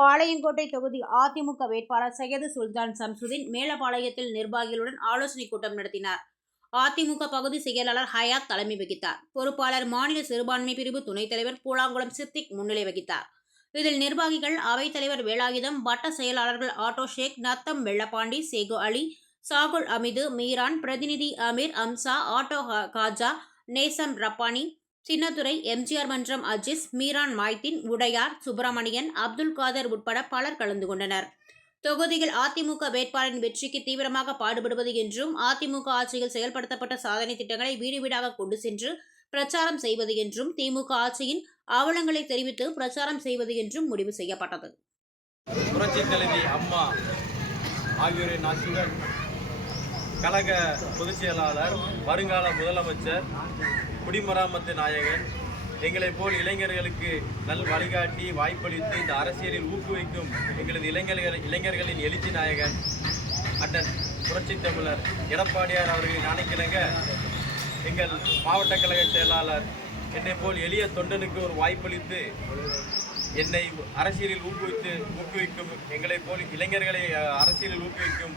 பாளையங்கோட்டை தொகுதி அதிமுக வேட்பாளர் சையது சுல்தான் சம்சுதீன் மேலப்பாளையத்தில் நிர்வாகிகளுடன் ஆலோசனை கூட்டம் நடத்தினார். அதிமுக பகுதி செயலாளர் ஹயாத் தலைமை வகித்தார். பொறுப்பாளர் மாநில சிறுபான்மை பிரிவு துணைத் தலைவர் பூலாங்குளம் சித்திக் முன்னிலை வகித்தார். இதில் நிர்வாகிகள் அவைத்தலைவர் வேலாயுதம், வட்ட செயலாளர்கள் ஆட்டோ ஷேக், நத்தம் வெள்ளப்பாண்டி, சேகு அலி, சாகுல் அமிது, மீரான், பிரதிநிதி அமீர், அம்சா, ஆட்டோ காஜா, நேசம் ரப்பானி, சின்னத்துறை, எம்ஜிஆர் மன்றம் அஜிஸ், மீரான் மைதீன், உடையார், சுப்பிரமணியன், அப்துல் காதர் உட்பட பலர் கலந்து கொண்டனர். தொகுதியில் அதிமுக வேட்பாளரின் வெற்றிக்கு தீவிரமாக பாடுபடுவது என்றும், அதிமுக ஆட்சியில் செயல்படுத்தப்பட்ட சாதனை திட்டங்களை வீடு வீடாக கொண்டு சென்று பிரச்சாரம் செய்வது என்றும், திமுக ஆட்சியின் அவலங்களை தெரிவித்து பிரச்சாரம் செய்வது என்றும் முடிவு செய்யப்பட்டது. புரட்சி தலைவி அம்மா ஆகியோரின் ஆட்சியுடன் கழக பொதுச் செயலாளர், வருங்கால முதலமைச்சர், குடிமராமத்து நாயகன், எங்களைப் போல் இளைஞர்களுக்கு நல் வழிகாட்டி வாய்ப்பளித்து இந்த அரசியலில் ஊக்குவிக்கும் எங்களது இளைஞர்களின் எழுச்சி நாயகன் அண்ணன் புரட்சி தமிழர் எடப்பாடியார் அவர்களின் ஆணைக்கிணங்க எங்கள் மாவட்ட கழக செயலாளர் என்னை போல் எளிய தொண்டனுக்கு ஒரு வாய்ப்பளித்து என்னை அரசியலில் ஊக்குவிக்கும் எங்களைப் போல் இளைஞர்களை அரசியலில் ஊக்குவிக்கும்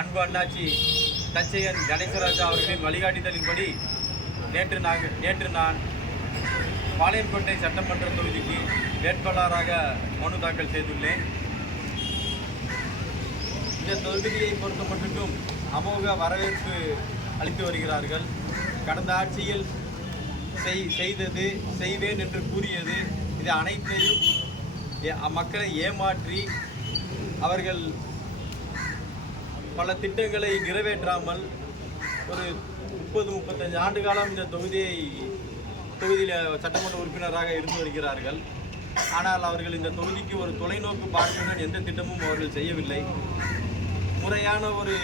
அன்பு அண்ணாச்சி தச்சையன் கணேசராஜா அவர்களின் வழிகாட்டுதலின்படி நேற்று நான் பாளையங்கோட்டை சட்டமன்ற தொகுதிக்கு வேட்பாளராக மனு தாக்கல் செய்துள்ளேன். இந்த தொகுதியை பொறுத்த மட்டும் அமோக வரவேற்பு அளித்து வருகிறார்கள். கடந்த ஆட்சியில் செய்தது செய்வேன் என்று கூறியது இது அனைத்தையும் மக்களை ஏமாற்றி அவர்கள் பல திட்டங்களை நிறைவேற்றாமல் ஒரு 30-35 ஆண்டு காலம் இந்த தொகுதியில் சட்டமன்ற உறுப்பினராக இருந்து வருகிறார்கள். ஆனால் அவர்கள் இந்த தொகுதிக்கு ஒரு தொலைநோக்கு பார்வையுடன் எந்த திட்டமும் அவர்கள் செய்யவில்லை. முறையான ஒரு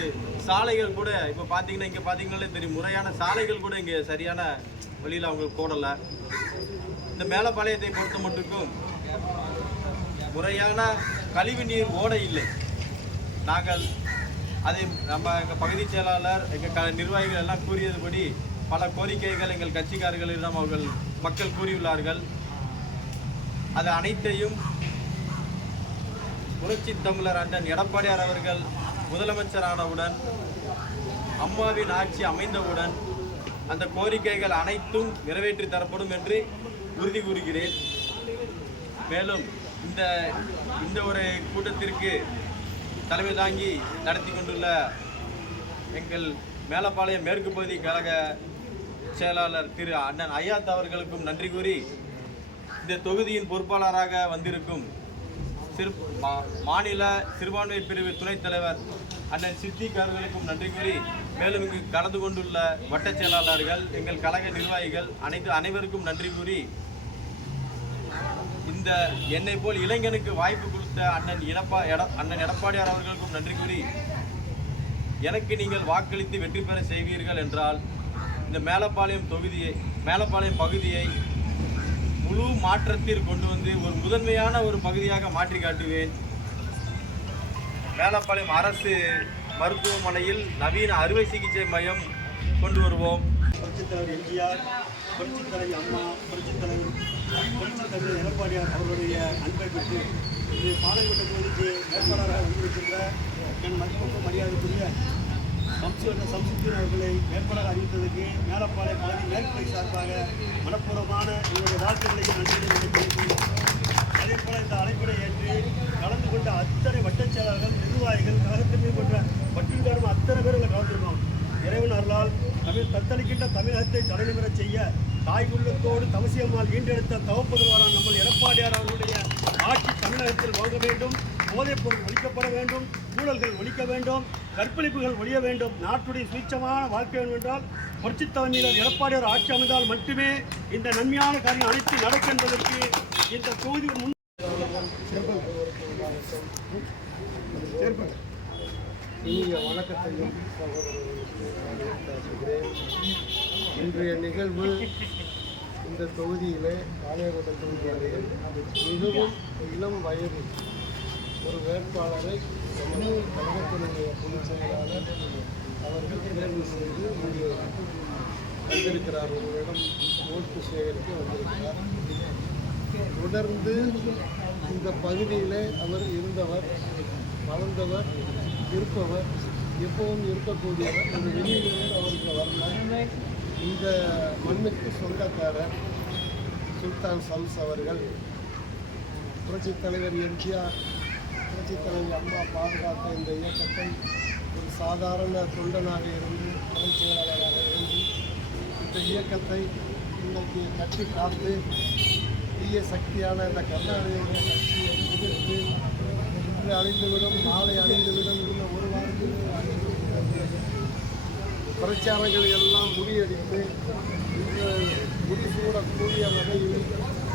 சாலைகள் கூட இப்போ பார்த்தீங்கன்னா இங்கே பார்த்தீங்கன்னாலே தெரியும், முறையான சாலைகள் கூட இங்கே சரியான வழியில் அவங்க போடலை. இந்த மேலப்பாளையத்தை பொறுத்த மட்டுக்கும் முறையான கழிவு நீர் ஓடை இல்லை. நாங்கள் அதை எங்கள் பகுதி செயலாளர் எங்கள் நிர்வாகிகள் எல்லாம் கூறியதுபடி பல கோரிக்கைகள் எங்கள் கட்சிக்காரர்களிடம் அவர்கள் மக்கள் கூறியுள்ளார்கள். அது அனைத்தையும் புரட்சி தமிழர் அண்ணன் எடப்பாடியார் அவர்கள் முதலமைச்சரானவுடன், அம்மாவின் ஆட்சி அமைந்தவுடன் அந்த கோரிக்கைகள் அனைத்தும் நிறைவேற்றி தரப்படும் என்று உறுதி கூறுகிறேன். மேலும் இந்த ஒரு கூட்டத்திற்கு தலைமை தாங்கி நடத்தி கொண்டுள்ள எங்கள் மேலப்பாளையம் மேற்கு பகுதி கழக செயலாளர் திரு அண்ணன் ஹயாத் அவர்களுக்கும் நன்றி கூறி, இந்த தொகுதியின் பொறுப்பாளராக வந்திருக்கும் மாநில சிறுபான்மை பிரிவு துணைத் தலைவர் அண்ணன் சித்திக் அவர்களுக்கும் நன்றி கூறி, மேலும் இங்கு கலந்து கொண்டுள்ள வட்ட செயலாளர்கள், எங்கள் கழக நிர்வாகிகள் அனைவருக்கும் நன்றி கூறி, இந்த என்னை போல் இளைஞனுக்கு வாய்ப்பு கொடுத்த அண்ணன் எடப்பாடியார் அவர்களுக்கும் நன்றி கூறி, எனக்கு நீங்கள் வாக்களித்து வெற்றி பெற செய்வீர்கள் என்றால் இந்த மேலப்பாளையம் பகுதியை முழு மாற்றத்தில் கொண்டு வந்து ஒரு முதன்மையான ஒரு பகுதியாக மாற்றி காட்டுவேன். மேலப்பாளையம் அரசு மருத்துவமனையில் நவீன அறுவை சிகிச்சை மையம் கொண்டு வருவோம். புரட்சித் தலைவர் எம்ஜிஆர், புரட்சித் தலைவி அம்மா, புரட்சித் தலைவர் எடப்பாடியார் அவர்களுடைய அன்பை பெற்று இது பாளையங்கோட்டை தொகுதிக்கு வேட்பாளராக வந்திருக்கின்ற என் மதிப்புக்கும் மரியாதைக்குரிய சம்சுதீன் அவர்களை வேட்பாளராக அறிவித்ததற்கு மேலப்பாளையம் பகுதி மேற்படை சார்பாக மனப்பூர்வமான என்னுடைய வாழ்த்துக்களையும் நன்றியை தெரிவிக்கிறேன். அதே போல இந்த அழைப்பை ஏற்று கலந்து கொண்ட அத்தனை வட்டச் செயலாளர்கள், நிர்வாகிகள், கழகத்திற்கு போன்ற பட்டியல்காரும் அத்தனை பேர்கள் கலந்துருக்கோம். இறைவன் அருளால் தத்தளிக்கின்ற தமிழகத்தை தலைநிமிரச் செய்ய தாய்குள்ளத்தோடு தவசியம்மாள் ஈண்டெடுத்த தவப்புதல்வரான நம்ம எடப்பாடியார் அவர்களுடைய ஆட்சி தமிழகத்தில் வாங்க வேண்டும். போதைப் பொருள் ஒழிக்கப்பட வேண்டும், ஊழல்கள் ஒழிக்க வேண்டும், கற்பழிப்புகள் ஒழிய வேண்டும், நாட்டுடைய சுயச்சமான வாழ்க்கை வேண்டும் என்றால் புரட்சித் தலைவர் எடப்பாடியார் ஆட்சி அமைந்தால் மட்டுமே இந்த நன்மையான காரியம் அனைத்து நடக்கும் என்பதற்கு இந்த தொகுதி முன் வணக்கத்தையும் இன்றைய நிகழ்வு இந்த தொகுதியிலே பாளையங்கோட்டை தொகுதியிலே மிகவும் இளம் வயது ஒரு வேட்பாளரை கழகத்தினுடைய பொதுச் செயலாளர் அவர்கள் தேர்வு செய்து இங்கே வந்திருக்கிறார். ஒருவரிடம் ஓட்டு சேகரிக்க வந்திருக்கிறார். தொடர்ந்து இந்த பகுதியிலே அவர் இருந்தவர், வளர்ந்தவர், இருப்பவர், எப்பவும் இருக்கக்கூடியவர். ஒரு வெளியிலிருந்து அவருக்கு வரல. இந்த மண்ணுக்கு சொந்தக்காரர் சுல்தான் ஷம்ஸ் அவர்கள். புரட்சித் தலைவர் எம்ஜிஆர், புரட்சித் தலைவர் அம்மா பாதுகாத்த இந்த இயக்கத்தை ஒரு சாதாரண தொண்டனாக இருந்து துணை செயலாளராக இருந்து இந்த இயக்கத்தை இன்னைக்கு கட்டி காத்து தீய சக்தியான இந்த கர்நாடகாவுடைய கட்சியை எதிர்த்து இன்று அழிந்துவிடும், நாளை அழிந்துவிடும், இன்னும் ஒரு வாரத்தில் அழிந்துவிடும் பிரச்சாரங்களை எல்லாம் முறியடித்து இன்று முடிசூடக்கூடிய வகையில்